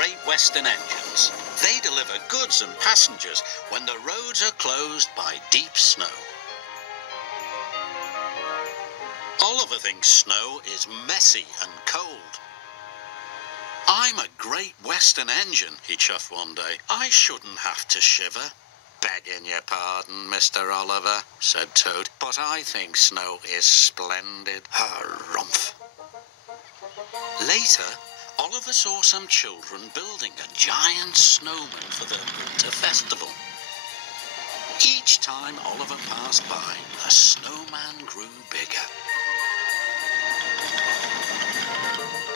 Great Western engines. They deliver goods and passengers when the roads are closed by deep snow. Oliver thinks snow is messy and cold. "I'm a Great Western engine," he chuffed one day. "I shouldn't have to shiver." "Begging your pardon, Mr. Oliver," said Toad, "but I think snow is splendid." Harumph. Later, Oliver saw some children building a giant snowman for the winter festival. Each time Oliver passed by, the snowman grew bigger.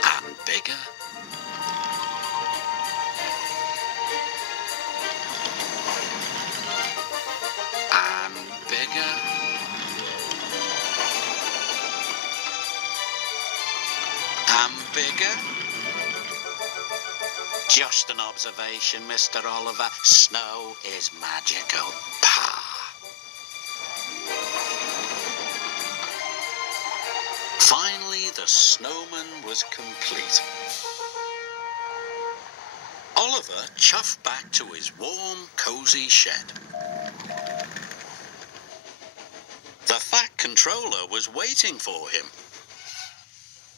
And bigger. And bigger. And bigger. Just an observation, Mr. Oliver. Snow is magical. Pah! Finally, the snowman was complete. Oliver chuffed back to his warm, cosy shed. The Fat Controller was waiting for him.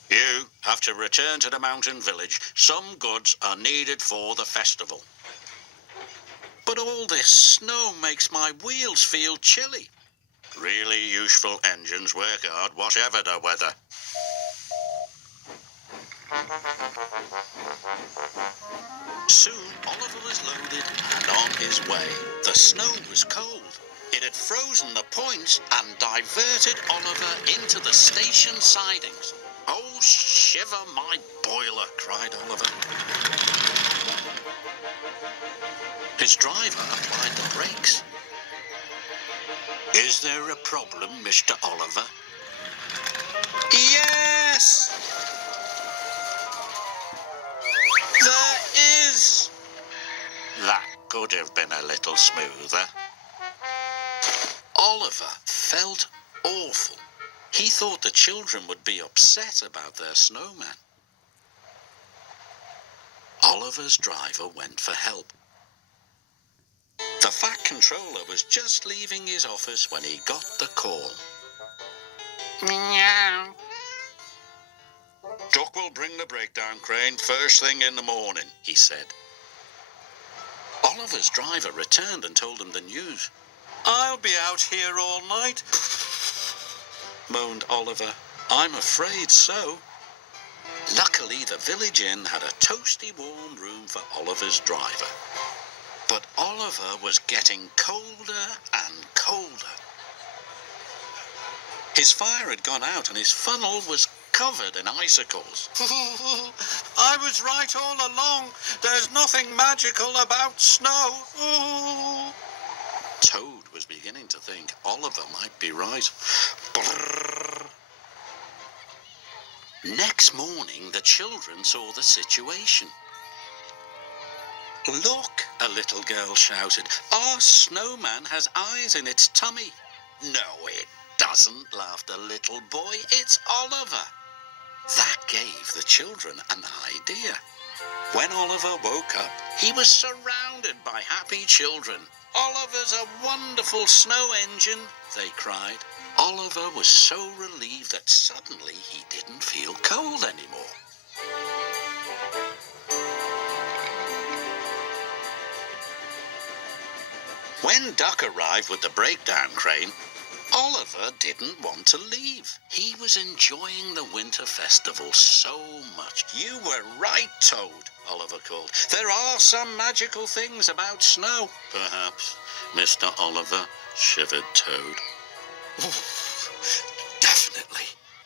"You have to return to the mountain village. Some goods are needed for the festival." "But all this snow makes my wheels feel chilly." "Really useful engines work hard, whatever the weather." Soon, Oliver was loaded and on his way. The snow was cold. It had frozen the points and diverted Oliver into the station sidings. "Oh, shiver my boiler," cried Oliver. His driver applied the brakes. "Is there a problem, Mr. Oliver?" "Yes! There is!" "That could have been a little smoother." Oliver felt awful. He thought the children would be upset about their snowman. Oliver's driver went for help. The Fat Controller was just leaving his office when he got the call. "Meow." "Duck will bring the breakdown crane first thing in the morning," he said. Oliver's driver returned and told him the news. "I'll be out here all night," moaned Oliver. "I'm afraid so." Luckily, the village inn had a toasty warm room for Oliver's driver. But Oliver was getting colder and colder. His fire had gone out and his funnel was covered in icicles. "I was right all along. There's nothing magical about snow." Toad was beginning to think Oliver might be right. Brrr. Next morning, the children saw the situation. "Look," a little girl shouted. "Our snowman has eyes in its tummy." "No, it doesn't," laughed a little boy. "It's Oliver." That gave the children an idea. When Oliver woke up, he was surrounded by happy children. "Oliver's a wonderful snow engine," they cried. Oliver was so relieved that suddenly he didn't feel cold anymore. When Duck arrived with the breakdown crane, Oliver didn't want to leave. He was enjoying the winter festival so much. "You were right, Toad," Oliver called. "There are some magical things about snow." "Perhaps, Mr. Oliver," shivered Toad.